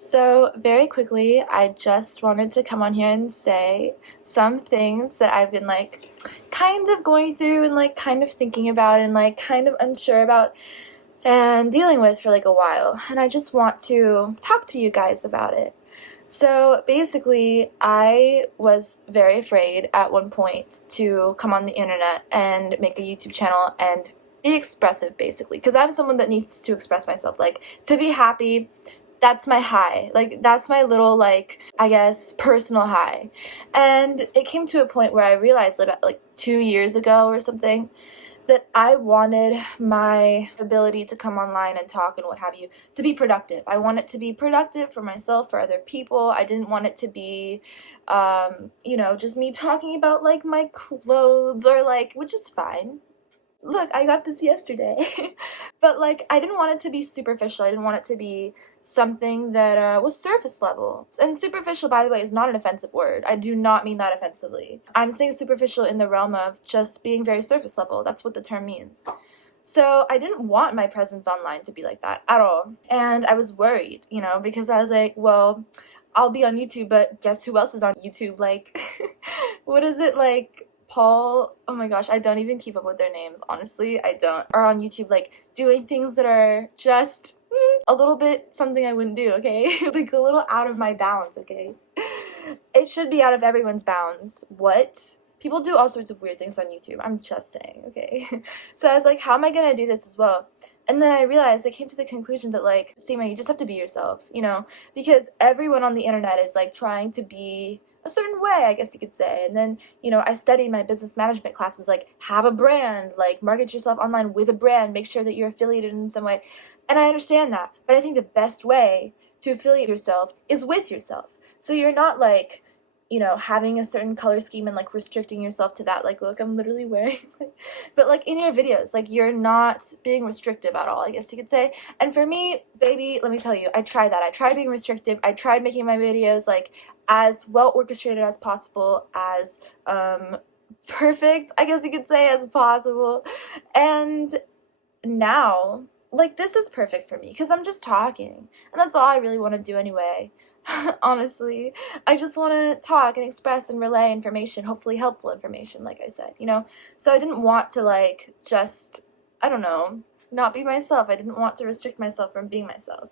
So, very quickly, I just wanted to come on here and say some things that I've been kind of going through and kind of thinking about and kind of unsure about and dealing with for a while. And I just want to talk to you guys about it. So, basically, I was very afraid at one point to come on the internet and make a YouTube channel and be expressive, basically, because I'm someone that needs to express myself. To be happy, that's my high. That's my little, I guess, personal high. And it came to a point where I realized about 2 years ago or something that I wanted my ability to come online and talk and what have you to be productive. I want it to be productive for myself, for other people. I didn't want it to be, just me talking about my clothes or which is fine. Look, I got this yesterday. But I didn't want it to be superficial. I didn't want it to be something that was surface level. And superficial, by the way, is not an offensive word. I do not mean that offensively. I'm saying superficial in the realm of just being very surface level. That's what the term means. So I didn't want my presence online to be like that at all. And I was worried, because I was like, well, I'll be on YouTube, but guess who else is on YouTube? What is it Paul, oh my gosh, I don't even keep up with their names, honestly, I don't, are on YouTube, doing things that are just a little bit something I wouldn't do, okay? A little out of my bounds, okay? It should be out of everyone's bounds. What? People do all sorts of weird things on YouTube, I'm just saying, okay? So I was like, how am I gonna do this as well? And then I realized, I came to the conclusion that, Seema, you just have to be yourself, because everyone on the internet is, trying to be a certain way, I guess you could say. And then, I studied my business management classes, have a brand, market yourself online with a brand, make sure that you're affiliated in some way. And I understand that, but I think the best way to affiliate yourself is with yourself. So you're not, having a certain color scheme and, restricting yourself to that. Look, I'm literally wearing, but, in your videos, you're not being restrictive at all, I guess you could say. And for me, baby, let me tell you, I tried that. I tried being restrictive. I tried making my videos, as well orchestrated as possible, as perfect, I guess you could say, as possible. And now, this is perfect for me because I'm just talking, and that's all I really want to do anyway. Honestly, I just want to talk and express and relay information, hopefully helpful information, like I said, so I didn't want to just, I don't know, not be myself. I didn't want to restrict myself from being myself.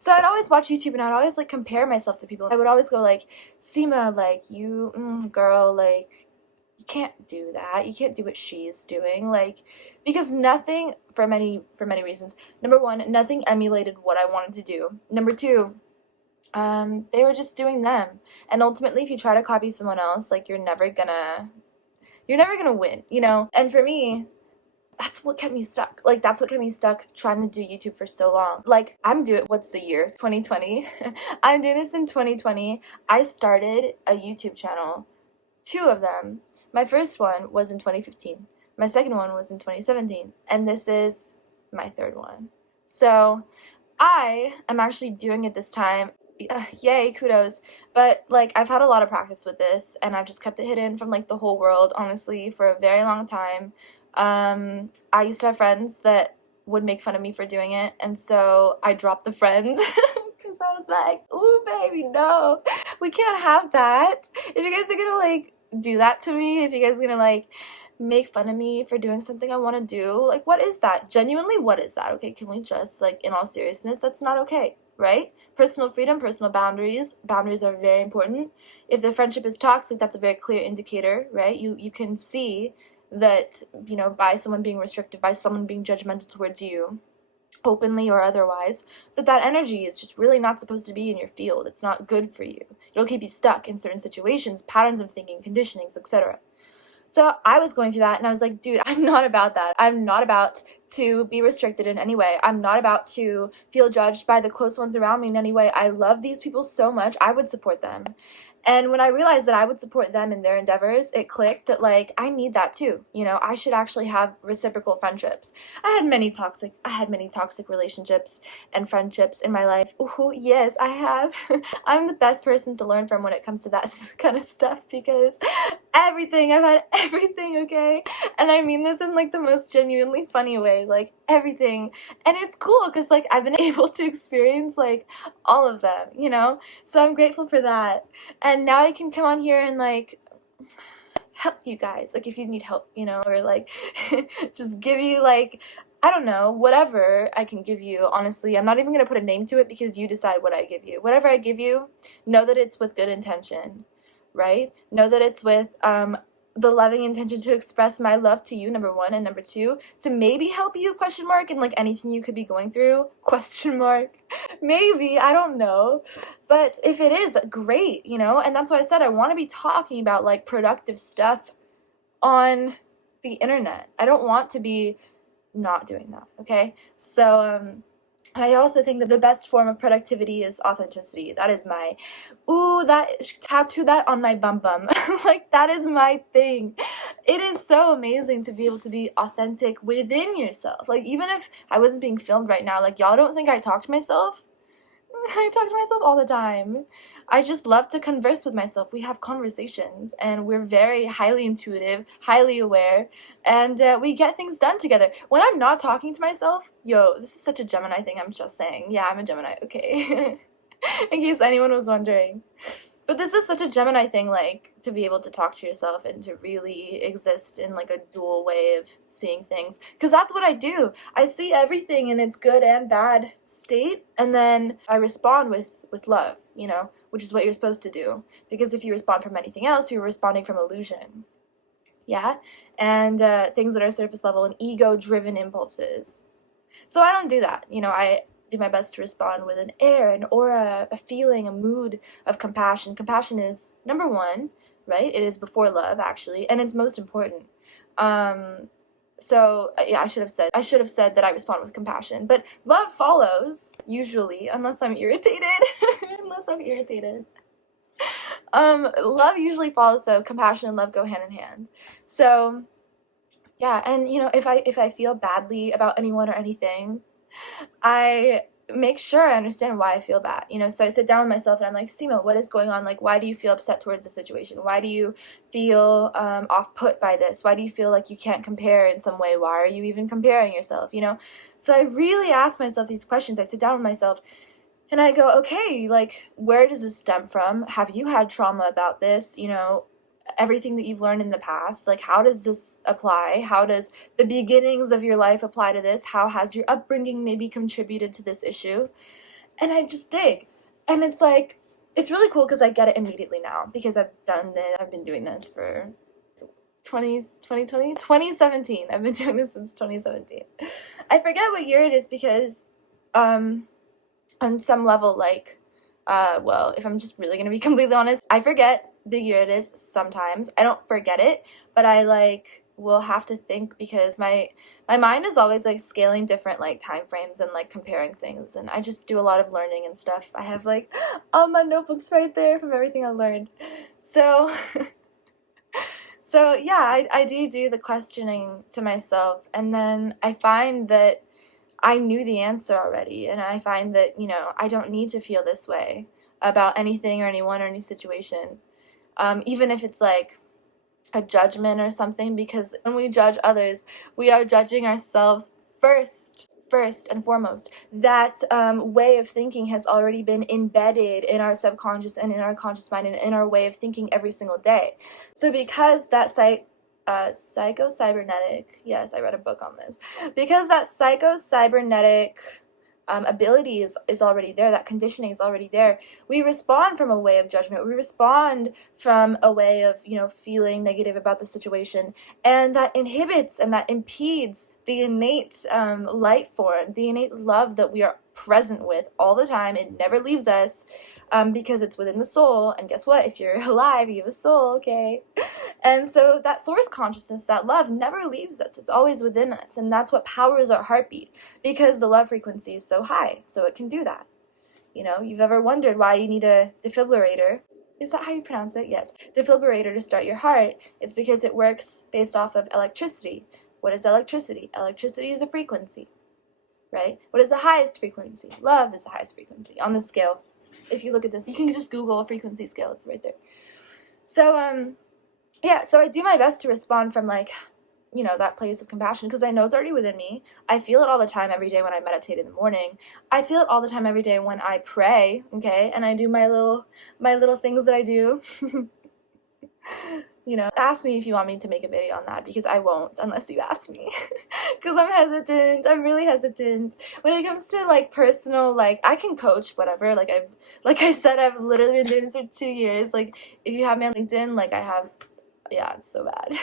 So I'd always watch YouTube and I'd always compare myself to people. I would always go Seema, you, girl, you can't do that. You can't do what she's doing, because nothing, for many reasons. Number one, nothing emulated what I wanted to do. Number two, they were just doing them. And ultimately, if you try to copy someone else, you're never gonna win, And for me, that's what kept me stuck. That's what kept me stuck trying to do YouTube for so long. I'm doing, what's the year? 2020. I'm doing this in 2020. I started a YouTube channel, 2 of them. My first one was in 2015. My second one was in 2017. And this is my third one. So I am actually doing it this time. Yay, kudos. But I've had a lot of practice with this, and I've just kept it hidden from the whole world, honestly, for a very long time. I used to have friends that would make fun of me for doing it, and so I dropped the friends because I was like, ooh, baby, no, we can't have that. If you guys are gonna do that to me, if you guys are gonna make fun of me for doing something I want to do, what is that? Genuinely, what is that? Okay, can we just, in all seriousness, that's not okay, right? Personal freedom, personal boundaries. Boundaries are very important. If the friendship is toxic, that's a very clear indicator, right? You can see that, by someone being restrictive, by someone being judgmental towards you, openly or otherwise, that energy is just really not supposed to be in your field. It's not good for you. It'll keep you stuck in certain situations, patterns of thinking, conditionings, etc. So I was going through that, and I was like, dude, I'm not about that. I'm not about to be restricted in any way. I'm not about to feel judged by the close ones around me in any way. I love these people so much. I would support them. And when I realized that I would support them in their endeavors, it clicked that I need that too. I should actually have reciprocal friendships. I had many toxic relationships and friendships in my life. Ooh, yes, I have. I'm the best person to learn from when it comes to that kind of stuff, because everything. I've had everything, okay? And I mean this in like the most genuinely funny way, like everything. And it's cool because like I've been able to experience like all of them, you know? So I'm grateful for that. And now I can come on here and like help you guys, like if you need help, you know, or like just give you like, I don't know, whatever I can give you. Honestly, I'm not even gonna put a name to it because you decide what I give you. Whatever I give you, know that it's with good intention, right? Know that it's with the loving intention to express my love to you, number one, and number two, to maybe help you, question mark, and like anything you could be going through, question mark. Maybe, I don't know. But if it is, great, you know? And that's why I said I want to be talking about like productive stuff on the internet. I don't want to be not doing that, okay? So, I also think that the best form of productivity is authenticity. That is my, tattoo that on my bum bum. Like, that is my thing. It is so amazing to be able to be authentic within yourself. Like, even if I wasn't being filmed right now, like, y'all don't think I talk to myself? I talk to myself all the time. I just love to converse with myself. We have conversations, and we're very highly intuitive, highly aware, and we get things done together. When I'm not talking to myself, yo, this is such a Gemini thing, I'm just saying. Yeah, I'm a Gemini, okay? In case anyone was wondering. But this is such a Gemini thing, like, to be able to talk to yourself and to really exist in, like, a dual way of seeing things. Because that's what I do. I see everything in its good and bad state, and then I respond with love, you know, which is what you're supposed to do. Because if you respond from anything else, you're responding from illusion. Yeah? And things that are surface level and ego-driven impulses. So I don't do that. You know, I do my best to respond with an air, an aura, a feeling, a mood of compassion. Compassion is number one, right? It is before love, actually, and it's most important. So yeah, I should have said that I respond with compassion, but love follows usually, unless I'm irritated. Unless I'm irritated. Love usually follows, so compassion and love go hand in hand. So yeah, and you know, if I feel badly about anyone or anything, I make sure I understand why I feel bad, you know. So I sit down with myself and I'm like, Seema, what is going on? Like, why do you feel upset towards the situation? Why do you feel off put by this? Why do you feel like you can't compare in some way? Why are you even comparing yourself, you know? So I really ask myself these questions. I sit down with myself and I go, okay, like, where does this stem from? Have you had trauma about this? You know, everything that you've learned in the past, like, how does this apply? How does the beginnings of your life apply to this? How has your upbringing maybe contributed to this issue? And I just dig. And it's like, it's really cool because I get it immediately now because I've been doing this for 2017. I've been doing this since 2017. I forget what year it is because, on some level, like, well, if I'm just really gonna be completely honest, I forget the year it is sometimes. I don't forget it, but I like will have to think because my mind is always like scaling different like time frames and like comparing things, and I just do a lot of learning and stuff. I have like all my notebooks right there from everything I learned. So so yeah, I do the questioning to myself, and then I find that I knew the answer already, and I find that, you know, I don't need to feel this way about anything or anyone or any situation. Even if it's like a judgment or something, because when we judge others, we are judging ourselves first and foremost. That way of thinking has already been embedded in our subconscious and in our conscious mind and in our way of thinking every single day. So because that psycho-cybernetic, yes, I read a book on this, because that psycho-cybernetic ability is already there, that conditioning is already there, we respond from a way of judgment, we respond from a way of, you know, feeling negative about the situation, and that inhibits and that impedes the innate light form, the innate love that we are present with all the time. It never leaves us, because it's within the soul, and guess what, if you're alive, you have a soul, okay? And so that source consciousness, that love, never leaves us. It's always within us, and that's what powers our heartbeat, because the love frequency is so high, so it can do that. You know, you've ever wondered why you need a defibrillator? Is that how you pronounce it? Yes. Defibrillator to start your heart. It's because it works based off of electricity. What is electricity? Electricity is a frequency, right? What is the highest frequency? Love is the highest frequency on the scale. If you look at this, you can just Google a frequency scale. It's right there. So, yeah, so I do my best to respond from like, you know, that place of compassion, because I know it's already within me. I feel it all the time every day when I meditate in the morning. I feel it all the time every day when I pray, okay? And I do my little things that I do. You know, ask me if you want me to make a video on that, because I won't unless you ask me. Because I'm hesitant. I'm really hesitant. When it comes to like personal, like I can coach whatever. Like I said, I've literally been doing this for 2 years. Like if you have me on LinkedIn, like I have, yeah, it's so bad.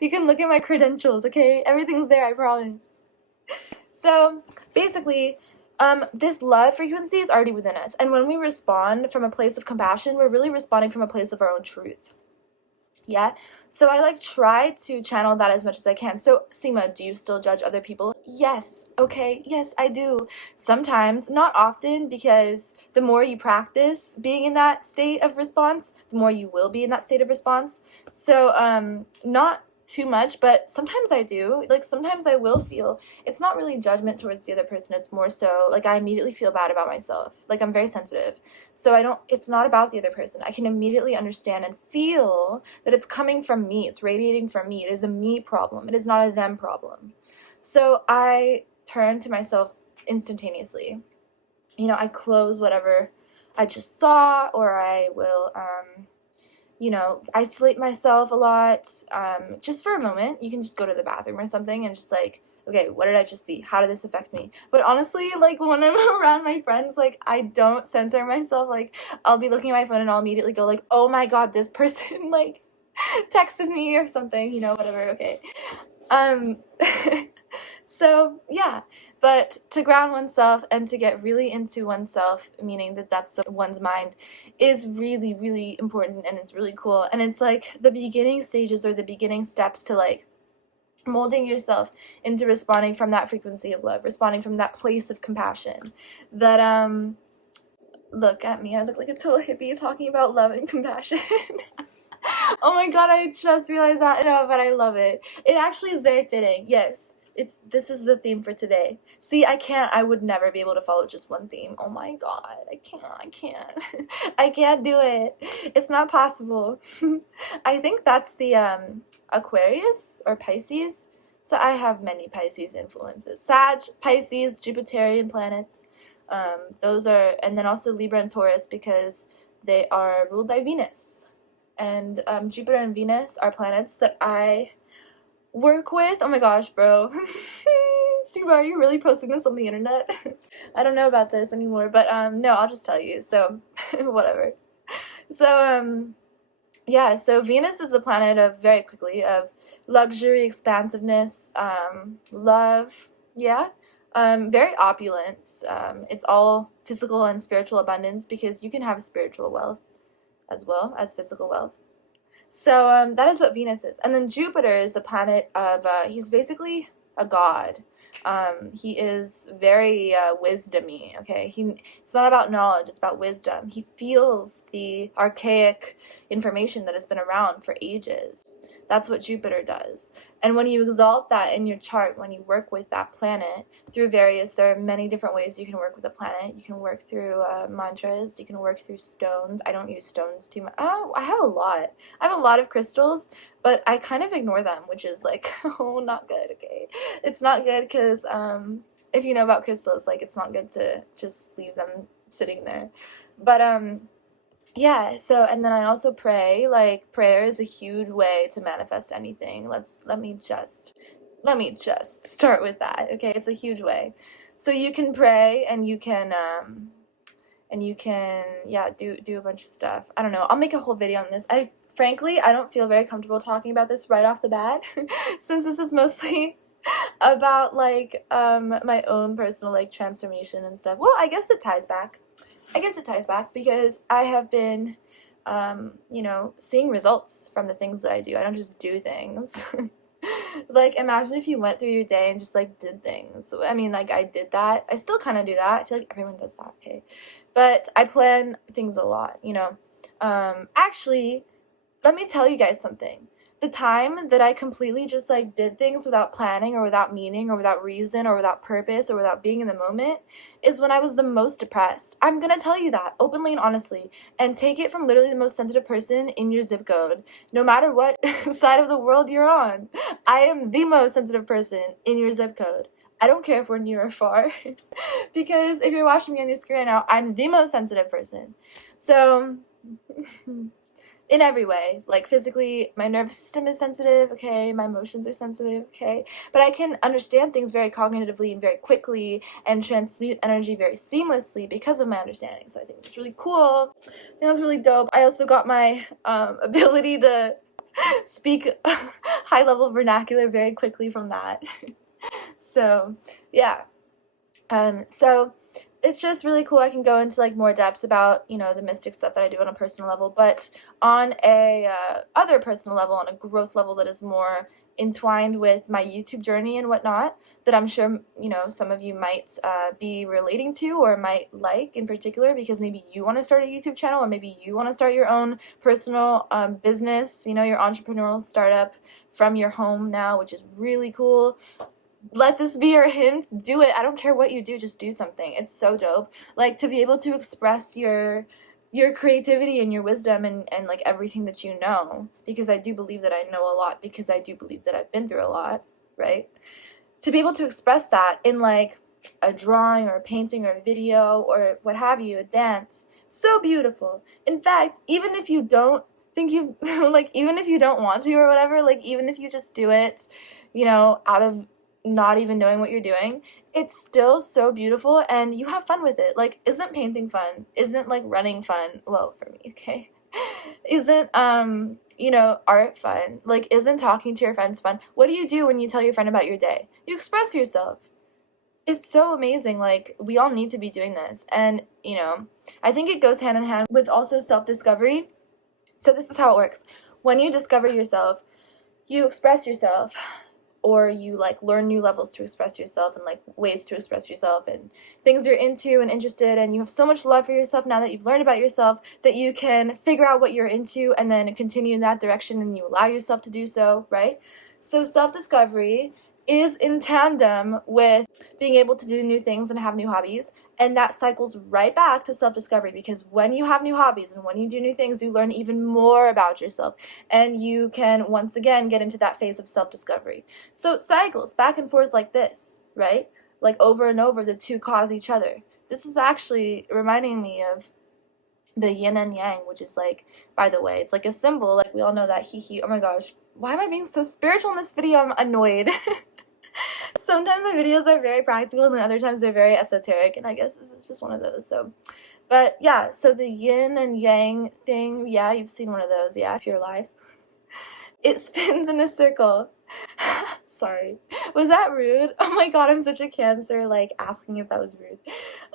You can look at my credentials, okay? Everything's there, I promise. So basically, this love frequency is already within us. And when we respond from a place of compassion, we're really responding from a place of our own truth. Yeah, so I like try to channel that as much as I can. So Seema, do you still judge other people? Yes. Okay, yes, I do. Sometimes, not often, because the more you practice being in that state of response, the more you will be in that state of response. So not too much, but sometimes I do. Like sometimes I will feel, it's not really judgment towards the other person, it's more so like I immediately feel bad about myself. Like I'm very sensitive, so it's not about the other person. I can immediately understand and feel that it's coming from me, it's radiating from me. It is a me problem, it is not a them problem. So I turn to myself instantaneously. You know, I close whatever I just saw, or I will you know, isolate myself a lot, just for a moment. You can just go to the bathroom or something and just like, okay, what did I just see? How did this affect me? But honestly, like when I'm around my friends, like I don't censor myself. Like I'll be looking at my phone and I'll immediately go like, oh my god, this person like texted me or something, you know, whatever, okay. Um, so yeah, but to ground oneself and to get really into oneself, meaning that that's one's mind, is really, really important, and it's really cool. And it's like the beginning stages or the beginning steps to like molding yourself into responding from that frequency of love, responding from that place of compassion. That look at me, I look like a total hippie talking about love and compassion. Oh my god, I just realized that. No, but I love it. It actually is very fitting. Yes, this is the theme for today. See, I would never be able to follow just one theme. Oh my god, I can't. I can't do it. It's not possible. I think that's the Aquarius or Pisces. So I have many Pisces influences. Sag, Pisces, Jupiterian planets. Those are, and then also Libra and Taurus, because they are ruled by Venus. And Jupiter and Venus are planets that I work with. Oh my gosh, bro. Seema, are you really posting this on the internet? I don't know about this anymore, but no, I'll just tell you. So whatever. So yeah, so Venus is the planet of, very quickly, of luxury, expansiveness, love, yeah. Very opulent. It's all physical and spiritual abundance, because you can have spiritual wealth as well as physical wealth. So that is what Venus is. And then Jupiter is the planet of, he's basically a god. He is very wisdomy, okay? It's not about knowledge, it's about wisdom. He feels the archaic information that has been around for ages. That's what Jupiter does. And when you exalt that in your chart, when you work with that planet through there are many different ways you can work with a planet. You can work through mantras, you can work through stones. I don't use stones too much. Oh, I have a lot. I have a lot of crystals, but I kind of ignore them, which is like, oh, not good, okay? It's not good, because if you know about crystals, like it's not good to just leave them sitting there. But yeah, so, and then I also pray. Like prayer is a huge way to manifest anything. Let me just start with that, okay? It's a huge way. So you can pray, and you can yeah, do a bunch of stuff. I don't know, I'll make a whole video on this. Frankly, I don't feel very comfortable talking about this right off the bat since this is mostly about like my own personal like transformation and stuff. Well, I guess it ties back because I have been you know, seeing results from the things that I do. I don't just do things. Like imagine if you went through your day and just like did things. I mean, like I did that. I still kind of do that. I feel like everyone does that, okay? But I plan things a lot, you know. Actually, let me tell you guys something. the time that I completely just like did things without planning or without meaning or without reason or without purpose or without being in the moment is when I was the most depressed. I'm gonna tell you that openly and honestly, and take it from literally the most sensitive person in your zip code, no matter what side of the world you're on. I am the most sensitive person in your zip code. I don't care if we're near or far, because if you're watching me on your screen right now, I'm the most sensitive person. So, in every way, like physically, my nervous system is sensitive, okay, my emotions are sensitive, okay, but I can understand things very cognitively and very quickly and transmute energy very seamlessly because of my understanding. So I think it's really cool. I think that's really dope. I also got my ability to speak high-level vernacular very quickly from that. So yeah, so it's just really cool. I can go into like more depths about, you know, the mystic stuff that I do on a personal level, but on a other personal level, on a growth level that is more entwined with my YouTube journey and whatnot, that I'm sure, you know, some of you might be relating to or might like in particular, because maybe you want to start a YouTube channel, or maybe you want to start your own personal business, you know, your entrepreneurial startup from your home now, which is really cool. Let this be your hint. Do it. I don't care what you do, just do something. It's so dope. Like, to be able to express your creativity and your wisdom and like everything that you know, because I do believe that I know a lot, because I do believe that I've been through a lot, right? To be able to express that in like a drawing or a painting or a video or what have you, a dance, so beautiful. In fact, even if you don't think you like, even if you don't want to or whatever, like even if you just do it, you know, out of not even knowing what you're doing, it's still so beautiful and you have fun with it. Like, isn't painting fun? Isn't like running fun? Well, for me, okay. Isn't you know, art fun? Like, isn't talking to your friends fun? What do you do when you tell your friend about your day? You express yourself. It's so amazing. Like, we all need to be doing this. And, you know, I think it goes hand in hand with also self-discovery. So this is how it works. When you discover yourself, you express yourself, or you like learn new levels to express yourself and like ways to express yourself and things you're into and interested, and you have so much love for yourself now that you've learned about yourself that you can figure out what you're into and then continue in that direction, and you allow yourself to do so, right? So self-discovery is in tandem with being able to do new things and have new hobbies, and that cycles right back to self-discovery, because when you have new hobbies and when you do new things, you learn even more about yourself, and you can once again get into that phase of self-discovery. So it cycles back and forth like this, right? Like over and over, the two cause each other. This is actually reminding me of the yin and yang, which is like, by the way, it's like a symbol, like we all know that, hee. Oh my gosh, why am I being so spiritual in this video? I'm annoyed. Sometimes the videos are very practical and then other times they're very esoteric, and I guess this is just one of those. So, but yeah, so the yin and yang thing, yeah, you've seen one of those, yeah, if you're alive. It spins in a circle. Sorry, was that rude? Oh my god, I'm such a Cancer, like asking if that was rude.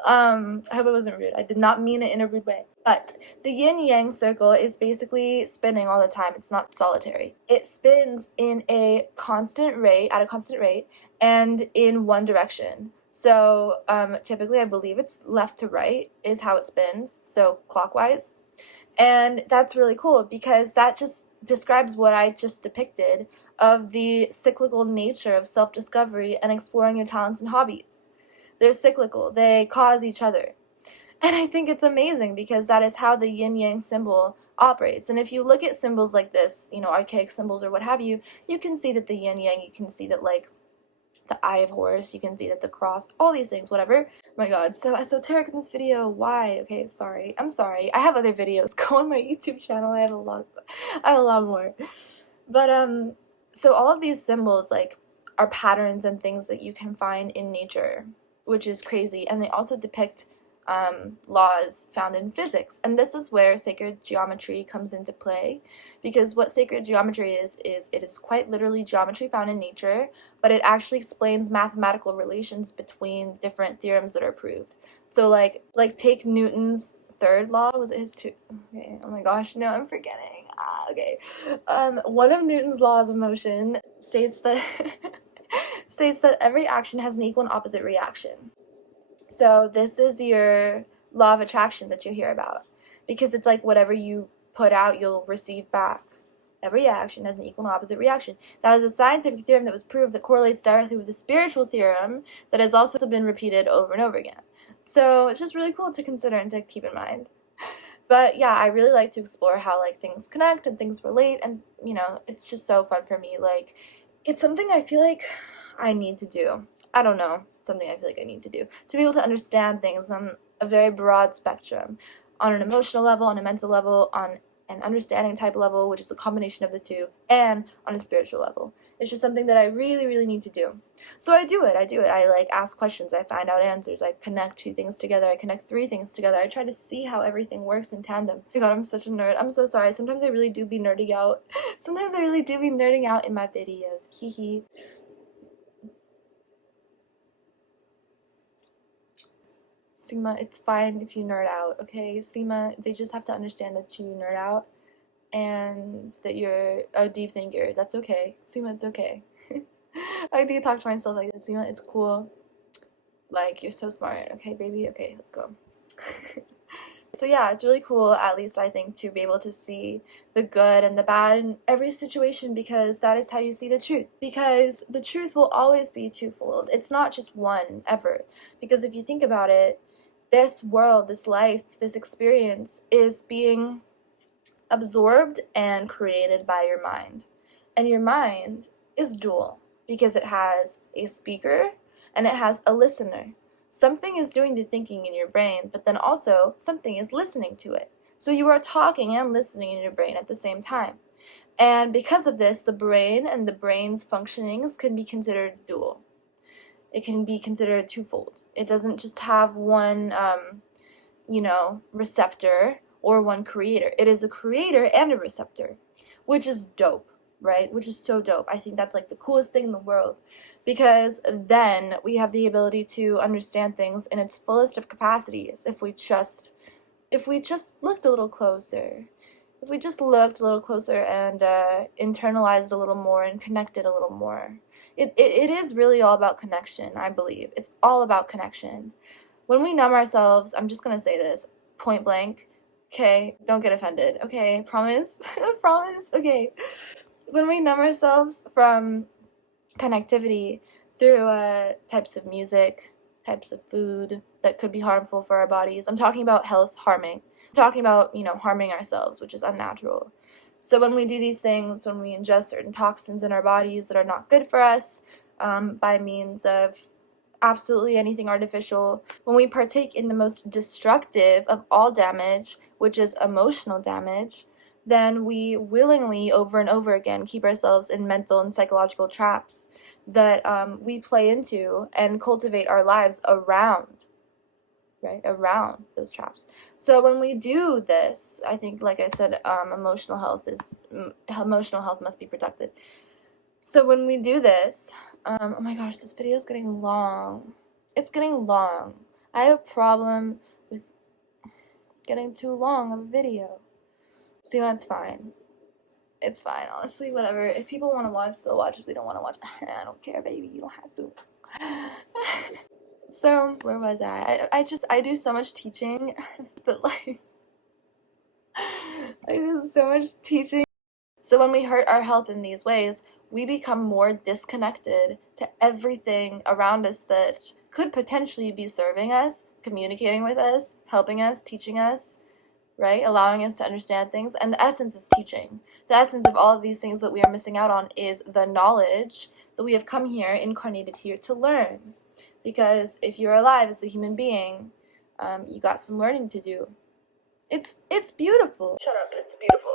I hope it wasn't rude. I did not mean it in a rude way. But the yin-yang circle is basically spinning all the time. It's not solitary. It spins in a constant rate, at a constant rate, and in one direction. So typically I believe it's left to right is how it spins, so clockwise. And that's really cool because that just describes what I just depicted of the cyclical nature of self-discovery and exploring your talents and hobbies. They're cyclical. They cause each other. And I think it's amazing because that is how the yin-yang symbol operates. And if you look at symbols like this, you know, archaic symbols or what have you, you can see that the yin-yang, you can see that like the Eye of Horus, you can see that the cross, all these things, whatever. Oh my god, so esoteric in this video. Why? Okay, sorry. I'm sorry. I have other videos. Go on my YouTube channel. I have a lot more. But so all of these symbols like are patterns and things that you can find in nature, which is crazy, and they also depict laws found in physics. And this is where sacred geometry comes into play, because what sacred geometry is it is quite literally geometry found in nature, but it actually explains mathematical relations between different theorems that are proved. So like take Newton's third law. Was it his two? Okay, oh my gosh, no, I'm forgetting. Okay. One of Newton's laws of motion states that states that every action has an equal and opposite reaction. So this is your law of attraction that you hear about, because it's like whatever you put out, you'll receive back. every action has an equal and opposite reaction. That is a scientific theorem that was proved that correlates directly with a spiritual theorem that has also been repeated over and over again. So it's just really cool to consider and to keep in mind. But yeah, I really like to explore how like things connect and things relate, and you know, it's just so fun for me. Like, it's something I feel like I need to do. I don't know, something I feel like I need to do to be able to understand things on a very broad spectrum, on an emotional level, on a mental level, on an understanding type level, which is a combination of the two, and on a spiritual level. It's just something that I really, really need to do. So I do it. I like ask questions, I find out answers, I connect two things together, I connect three things together, I try to see how everything works in tandem. Oh my god, I'm such a nerd. I'm so sorry. Sometimes I really do be nerding out. Sometimes I really do be nerding out in my videos. Hee. Seema, it's fine if you nerd out, okay? Seema, they just have to understand that you nerd out and that you're a deep thinker. That's okay. Seema, it's okay. I do talk to myself like this. Seema, it's cool. Like, you're so smart. Okay, baby? Okay, let's go. So yeah, it's really cool, at least I think, to be able to see the good and the bad in every situation, because that is how you see the truth. Because the truth will always be twofold. It's not just one, ever. Because if you think about it, this world, this life, this experience is being absorbed and created by your mind. And your mind is dual, because it has a speaker and it has a listener. Something is doing the thinking in your brain, but then also something is listening to it. So you are talking and listening in your brain at the same time. And because of this, the brain and the brain's functionings can be considered dual. It can be considered twofold. It doesn't just have one, receptor or one creator. It is a creator and a receptor, which is dope, right? Which is so dope. I think that's like the coolest thing in the world, because then we have the ability to understand things in its fullest of capacities if we just looked a little closer. If we just looked a little closer and internalized a little more and connected a little more. It is really all about connection, I believe. It's all about connection. When we numb ourselves, I'm just going to say this, point blank, okay? Don't get offended, okay? Promise? Promise? Okay. When we numb ourselves from connectivity through types of music, types of food that could be harmful for our bodies. I'm talking about health harming. I'm talking about, harming ourselves, which is unnatural. So when we do these things, when we ingest certain toxins in our bodies that are not good for us, by means of absolutely anything artificial, when we partake in the most destructive of all damage, which is emotional damage, then we willingly, over and over again, keep ourselves in mental and psychological traps that we play into and cultivate our lives around, right? Around those traps. So when we do this, I think, like I said, emotional health must be protected. So when we do this, oh my gosh, this video is getting long. It's getting long. I have a problem with getting too long of a video. See, that's fine. It's fine, honestly, whatever. If people want to watch, they'll watch. If they don't want to watch, I don't care, baby. You don't have to. So, where was I? I do so much teaching, but like, I do so much teaching. So when we hurt our health in these ways, we become more disconnected to everything around us that could potentially be serving us, communicating with us, helping us, teaching us, right? Allowing us to understand things. And the essence is teaching. The essence of all of these things that we are missing out on is the knowledge that we have come here, incarnated here, to learn. Because if you're alive as a human being, you got some learning to do. It's beautiful. Shut up, it's beautiful.